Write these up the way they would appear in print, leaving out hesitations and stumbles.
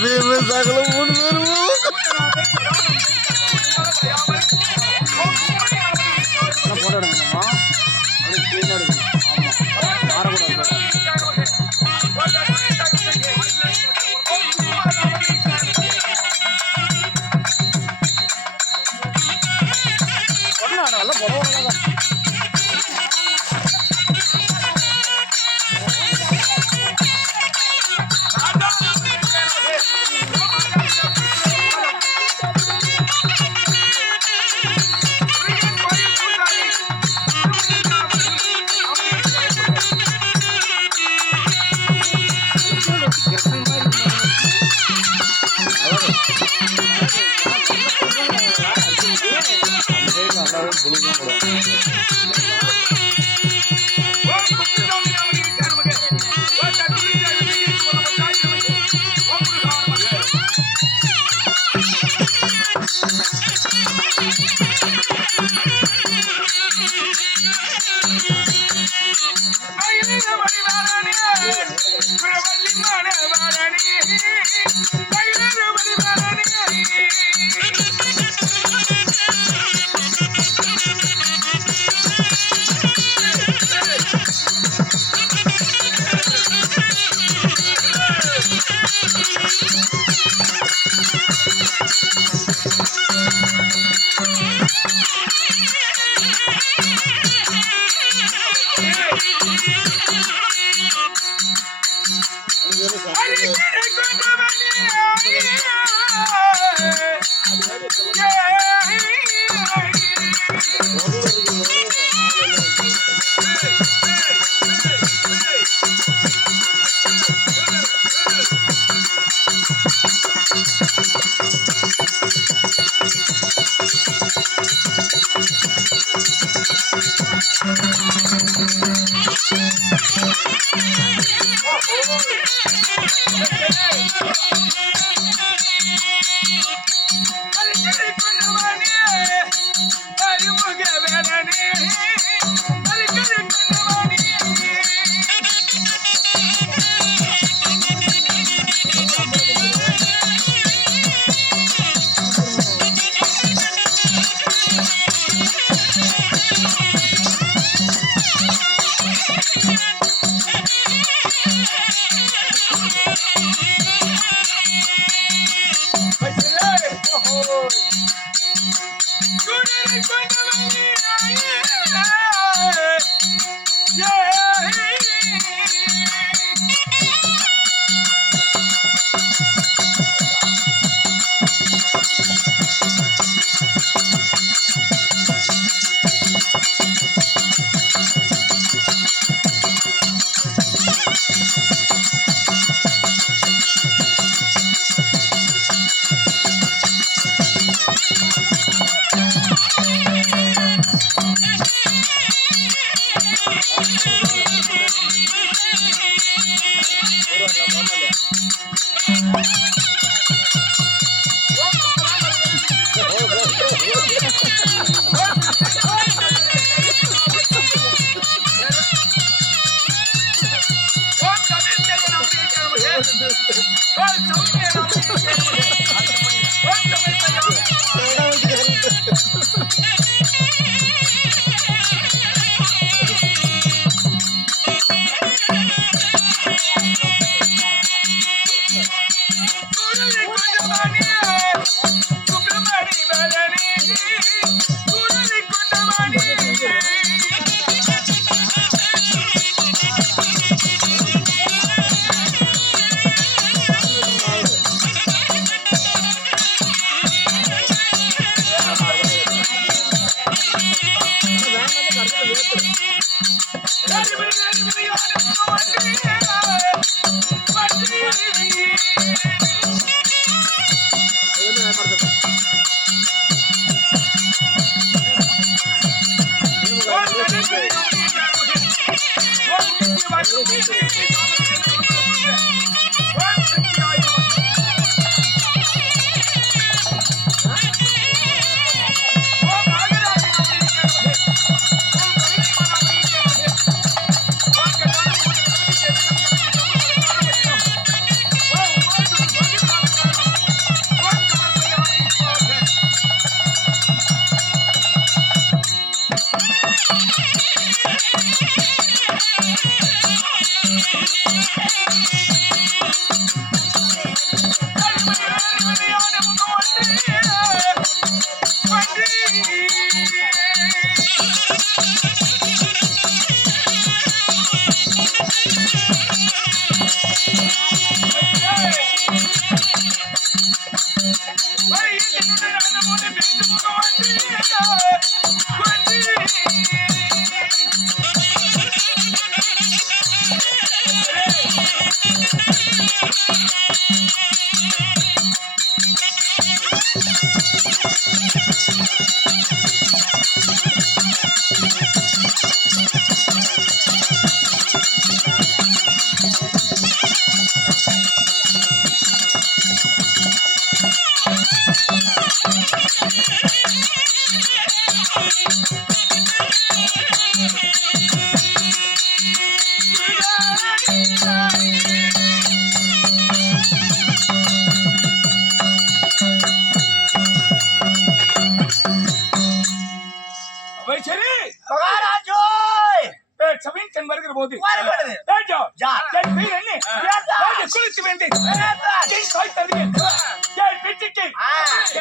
Famous ஆகல 3 பேரும் photo எடுக்கணுமா அப்படியே க்ளீனாக எடுக்கணும் ஆமாம் மாறக்கூடாது நல்லா புடவை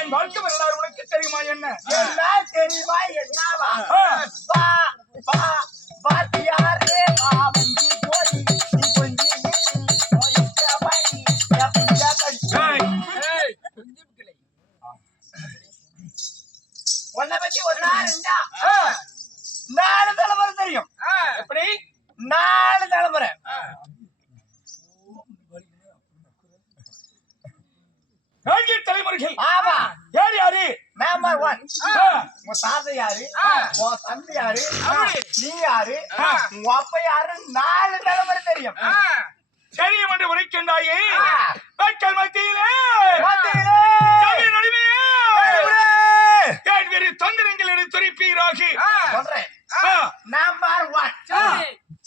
என் வாழ்க்கை வரலாறு உனக்கு தெரியுமா? என்ன தெரியுமா? என்னவா? பாத்தியாரே பாவஞ்சி போடி நீ கொஞ்சி உன்னை பத்தி ஒரு நாள் இருந்தா 4 தலைமுறை தெரியும். எப்படி? 4 தலைமுறை. 4 தலைமுறைகள். ஆமா. யார் யாரு? நம்பர் 1 உங்க தாத்தா யாரு, உன் தம்பி யாரு, நீ யாரு, உங்க அப்பா யாரு, 4 தலைமுறை தெரியும். தெரியும் என்று உரைக்கின்றாயே மக்கள் மத்தியிலே வேறு தொந்தரங்கள் என துறைப்பீராகி சொல்றேன். நம்பர் 1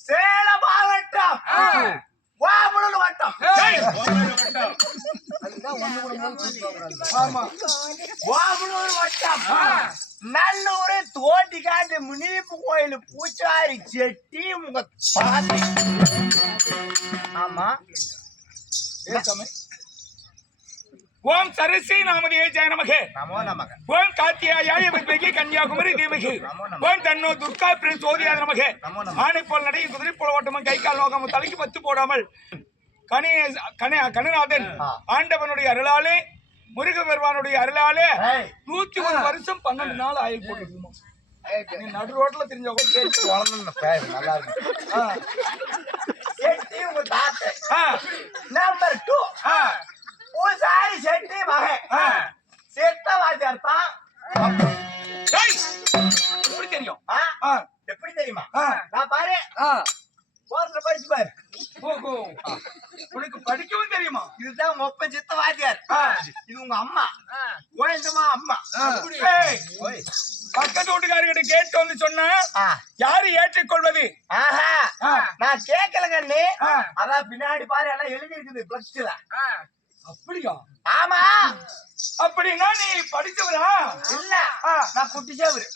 சேலம் மாவட்டம் வாமுனூர் வட்டம். வாமுனூர் வட்டம் நல்லூர் தோட்டிக்காட்டு முனிப்பு கோயில் பூச்சாரி செட்டி உங்க பாட்டி. ஆமா. ஓம் சரசி நாமதே ஜெய நமகே. நமோ நமக. ஓம் காத்தியாய வித்மகே கன்னியாகுமரி தீமகி. ஓம் தன்னோ துர்கா பிரசோதியாய நமகே. ஆணை போல் நடையும் குதிரை போல ஓட்டமும் கை கால் நோக்காமல் தலைக்கு பத்து போடாமல் கணநாதன் ஆண்டவனுடைய அருளாலே முருக பெருமானுடைய அருளாலே 101 வருஷம் 12 நாள் ஆயுள் போட்டுருக்கோம். நீ நடு ரோட்ல தெரிஞ்ச நல்லா இருக்கு. செட்டி உங்க தாத்தா. நம்பர் 2 பூசாரி செட்டி மகன் செட்ட வாத்தியார் தான். எப்படி தெரியும்? எப்படி தெரியுமா? நான் பாரு போர்ல படிச்சு பாரு. உனக்கு படிக்கவும் தெரியுமா? இதுதான் உங்க ஒப்ப சித்த வாத்தியார். இது உங்க அம்மா கோயந்தமா அம்மா. பக்கத்து வீட்டுக்காரர்கிட்ட கேட்டு வந்து சொன்ன யாரு ஏற்றுக்கொள்வது? நான் கேட்கலங்க. அதான் பின்னாடி பாரு எல்லாம் எழுதி இருக்குது பிளஸ்ல. அப்படியா? ஆமா. அப்படின்னா நீ படிச்சவரா? இல்ல, நான் குட்டிச்சவரு.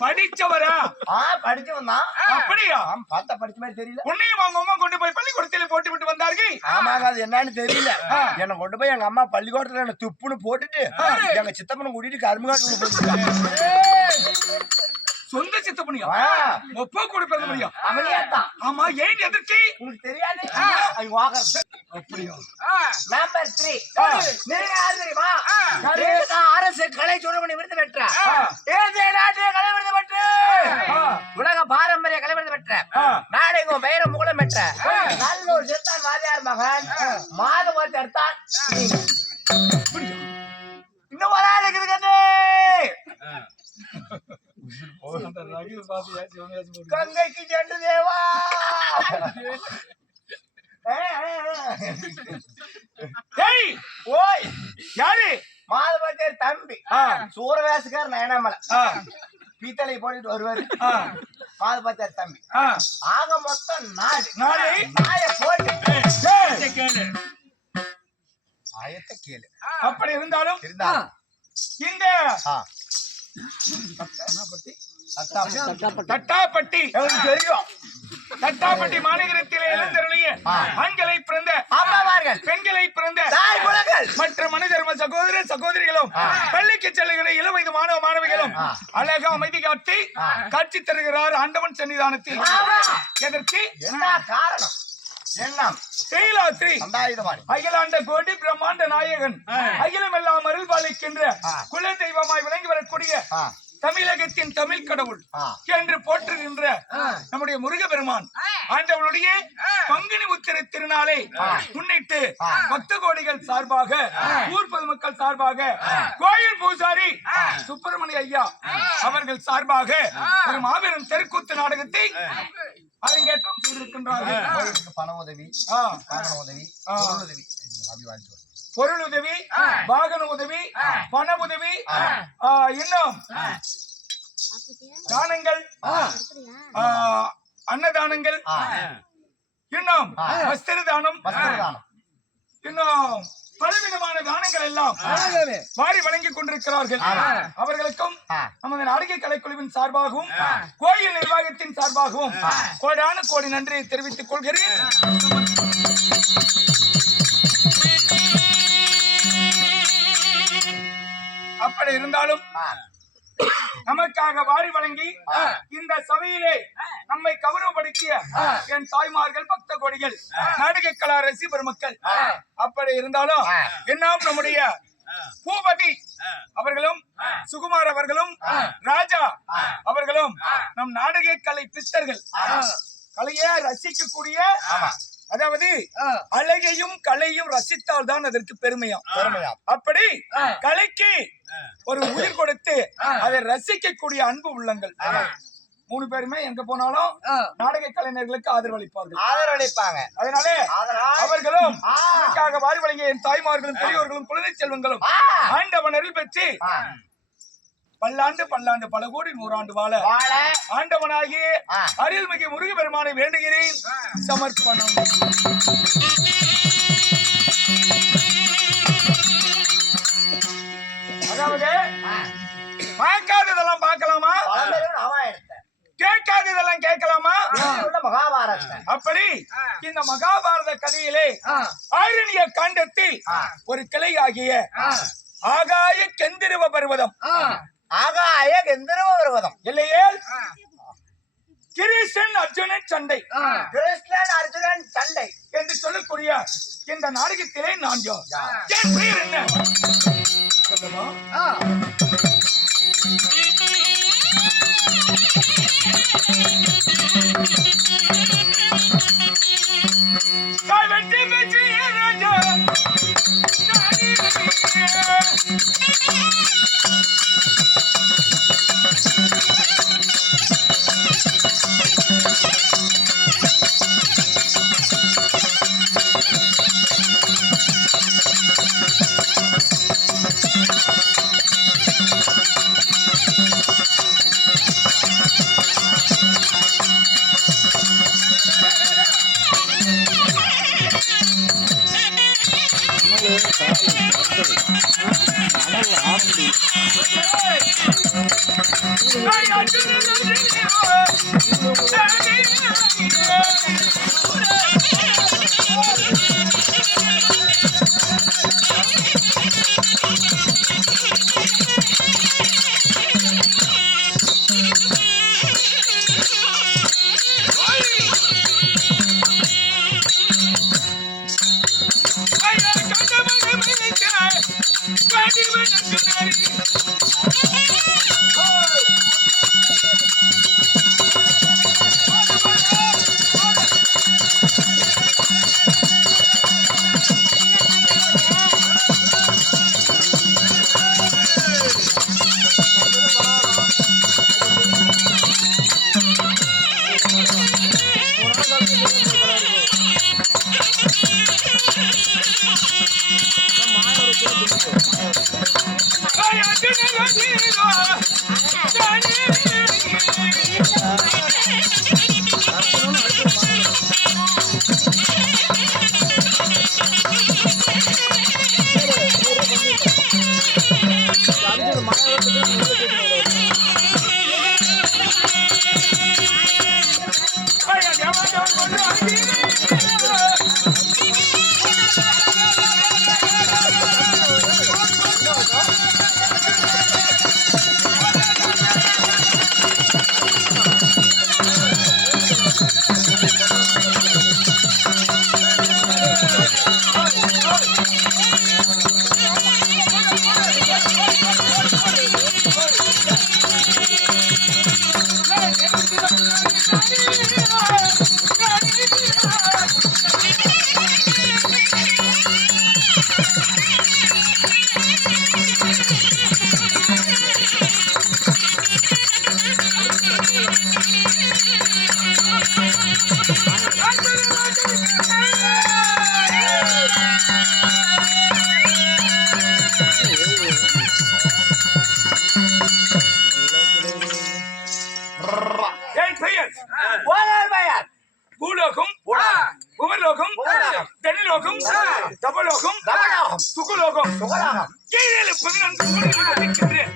படிச்சவரா? படிச்சவன் தான். அப்படியா? பார்த்தா படிச்ச மாதிரி தெரியல. உன்னையும் அவங்க அம்மா கொண்டு போய் பள்ளிக்கூடத்துல போட்டு விட்டு வந்தார்கள். ஆமாங்க, அது என்னன்னு தெரியல. என்ன கொண்டு போய் எங்க அம்மா பள்ளிக்கூடத்துல என்ன துப்புன்னு போட்டுட்டு எங்க சித்தப்பனை கூட்டிட்டு கரும்புகாட்டுல போட்டு. சொந்த சித்தப்பனியா? ஒப்பா கூட பிறந்த முடியும். அவனியாத்தான். ஆமா, ஏன் எதற்கு? உங்களுக்கு தெரியாது. அப்படியா? நம்பர் 3 நீங்க யாரு தெரியுமா? அரசு கலை சுடமணி விருது பெற்ற நாட்டிய கலை விருது பெற்ற உலக பாரம்பரிய கலை விருது பெற்ற நாடகம் பயிர முகலம் பெற்ற நல்லூர் சித்தான் வாரியார் மகன் மாதவத்தர் தான். இன்னும் ஒரு ஆள் இருக்குது. கங்கைக்கு சென்று தேவா. ஓய் யாரு? மாதவத்தர் தம்பி சூரவேசக்கார் நயனாமலை பீத்தலை போட்டுட்டு வருவாரு. மாதவத்தர் தம்பி. ஆக மொத்தம் 4 நாய போட்டு ஆயத்தை கேளு. அப்படி இருந்தாலும் இந்த தட்டாப்பட்டி தெரியும். தட்டாப்பட்டி மாநகரத்திலே எழுந்தருளிய ஆண்களை பிறந்த அம்மாவார்கள், பெண்களை பிறந்த தாய்குலங்கள், மற்ற மனிதர்ம சகோதர சகோதரிகளும் பள்ளிக்கு செல்லுகிற இளவயது மாணவ மாணவிகளும் அழகா அமைதி காட்டி காட்சி தருகிறார் ஆண்டவன் சன்னிதானத்தில். எதற்கு? என்ன காரணம்? எண்ணம் செயலாற்றி அகிலாண்ட கோடி பிரம்மாண்ட நாயகன் அகிலம் எல்லாம் அருள் பாலிக்கின்ற குல தெய்வமாய் விளங்கி வரக்கூடிய தமிழகத்தின் தமிழ் கடவுள் என்று போற்றுகின்ற நம்முடைய முருகப்பெருமான் ஆண்டவனுடைய பங்குனி உத்திர திருநாளை முன்னிட்டு பக்த கோடிகள் சார்பாக, ஊர் பொதுமக்கள் சார்பாக, கோயில் பூசாரி சுப்பிரமணிய ஐயா அவர்கள் சார்பாக ஒரு மாபெரும் தெருக்கூத்து நாடகத்தை அரங்கேற்றம் செய்திருக்கின்றார்கள். பண உதவி, உதவி, பொருள் உதவி, வாகன உதவி, பண உதவி, இன்னும் தானங்கள், அன்னதானங்கள், இன்னும் வஸ்திர தானம், இன்னும் பலவிதமான தானங்கள் எல்லாம் வாரி வழங்கிக் கொண்டிருக்கிறார்கள். அவர்களுக்கும் நமது நாடக கலைக்குழுவின் சார்பாகவும் கோயில் நிர்வாகத்தின் சார்பாகவும் கோடான கோடி நன்றியை தெரிவித்துக் கொள்கிறேன். அப்படி இருந்தாலும் நமக்காக வாரி வழங்கி இந்த சபையிலே நம்மை கௌரவப்படுத்திய என் தாய்மார்கள் பக்த கோடிகள் நாடக கலா ரசி பெருமக்கள் அப்படி இருந்தாலும் இன்னும் நம்முடைய பூபதி அவர்களும் சுகுமார் அவர்களும் ராஜா அவர்களும் நம் நாடக கலை பித்தர்கள் கலையை ரசிக்கக்கூடிய அதாவது அழகையும் கலையும் ரசித்தால் தான் அதற்கு பெருமையாம். அப்படி கலைக்கு ஒரு உயிர் கொடுத்து அதை ரசிக்கக்கூடிய அன்பு உள்ளங்கள் 3 பேருமே எங்க போனாலும் நாடக கலைஞர்களுக்கு ஆதரவளிப்பாங்க. அதனால அவர்களும் நமக்காக வாரி வழங்கிய என் தாய்மார்களும் பெரியவர்களும் குழந்தை செல்வங்களும் ஆண்டவன் அருள் பெற்று பல்லாண்டு பல கோடி 100 ஆண்டு வாழ ஆண்டவனாகி அருள்மிகு முருக பெருமானை வேண்டுகிறேன். சமர்ப்பணம். அதாவது பார்க்காததெல்லாம் பார்க்கலாமா, கேட்காததெல்லாம் கேட்கலாமா? மகாபாரதம். அப்படி இந்த மகாபாரத கதையிலே ஆரண்ய காண்டத்தில் ஒரு கிளை ஆகிய ஆகாய கெந்திருவ பர்வதம் இல்லையே கிருஷ்ணன் அர்ஜுனன் சண்டை என்று சொல்லக்கூடிய இந்த நாடகத்திலே நான் என் பெயர் என்ன சொல்லுமா? பூலோகம், உமர்லோகம், தென்லோகம், தபலோகம், சுகுலோகம், 16 வசிக்கின்றேன்.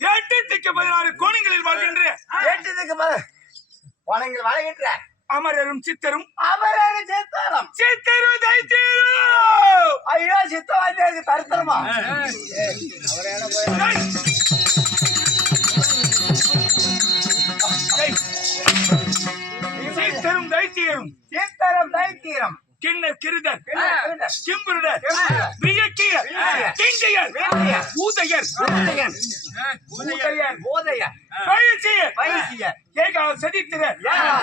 8 கோணங்களில் வாழ்கின்ற 8 கோணங்கள் வாழ்கின்ற அமரரும் சித்தரும் சித்தரும் சித்தரும் தைத்தியரும் ஐயோ சித்த வாத்தியாருக்கு தருத்தரமா சீத்தரும் தைத்தியரும் சீத்தரம் தைத்தீரம் கிண்ணர் கிருதர் கிருதர், கிம்புருடர் வியக்கியர் கிங்கையர் ஊதையர் ஊதையர் போதையர் பயிற்சியர் வைசியர் ஏகா சதித்திரர்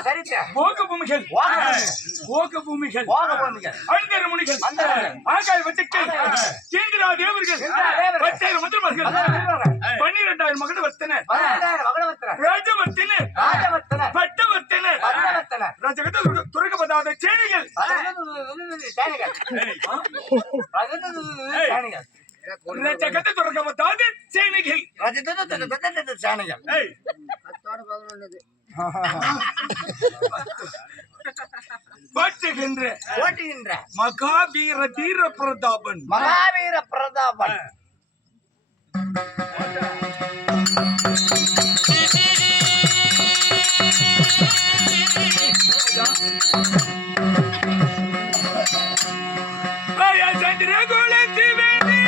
சரித்திர போக பூமிகள் போக பூமிகள் போகபூமிகள் அந்தர முனிகள் அந்தரமுனிகள், ஆகாய வச்சுக்கள் கேந்திரா தேவர்கள் தேவர்கள், 10,000 மந்திரமர்கள் 12,000 மகடவர்த்தனர் 12,000 மகளவத்தினர் ராஜவர்த்தனர் ராஜவர்த்தனர் பட்டவர்த்தனர் பட்டவர்த்தனர் ரஜகத துறக்கப்படாத சேனைகள் சேனைகள் சேனைகள் ரஜகத துறக்கப்படாத சேனைகள் சேனைகள் ஏய், பாட்டுகின்ற ஓட்டுகின்ற மகாவீர தீர பிரதாபன் மகாவீர பிரதாபன் சந்திர குலத்திவேணி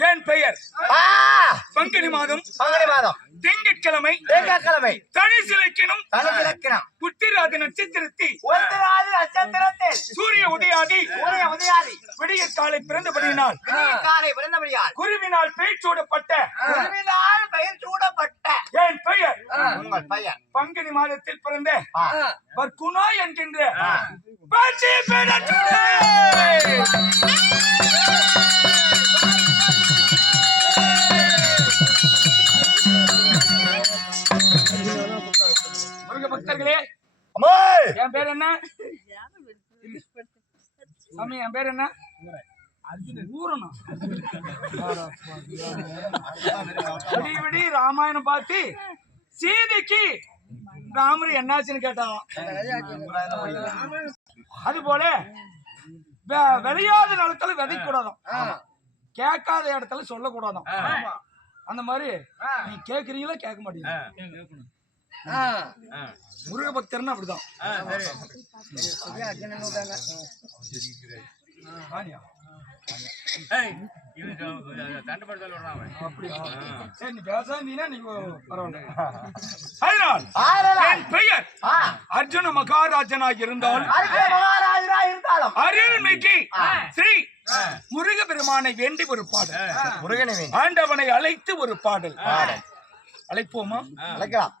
என் பெயர் பங்குனி மாதம் பங்குனி மாதம் திங்கட்கிழமை திங்கட்கிழமை தனிசிலக்கினும் தனிசிலக்கினம் உத்திராதி நட்சத்திரத்தில் உத்திராதி நட்சத்திரத்தில் சூரிய உதயாதி சூரிய உதயாதி விடிய காலை பிறந்தபடியினால் விடியற் காலை பிறந்தபடியால் குருவினால் பெயர் சூடப்பட்ட குருவினால் பெயர் சூடப்பட்ட என் பெயர் உங்கள் பெயர் பங்குனி மாதத்தில் பிறந்த ஆ. பர்குணா என்கின்ற பாட்டி பெறச்சுடே. முருக பக்தர்களே, அம்மாய் என் பேர் என்ன? சாமி என் பேர் என்ன? ஊரணா விடி விடி ராமாயணம் பார்த்து சீதைக்கு ராமர் என்னாச்சுன்னு கேட்டான். அது போல விளையாத நிலத்துல விதைக்கூடாதான், கேட்காத இடத்துல சொல்லக்கூடாதான். அந்த மாதிரி நீ கேக்குறீங்களா கேட்க மாட்டீங்க. முருக பக்தர்னா அப்படிதான். சரி நீ பேசாந்தீங்கன்னா நீங்க பரவாயில்ல. என் பெயர் அர்ஜுன மகாராஜனாக இருந்தால் அருள்மிகு ஸ்ரீ முருக பெருமானை வேண்டி ஒரு பாடல், முருகனை ஆண்டவனை அழைத்து ஒரு பாடல் அழைப்போமா? அழைக்கலாம்.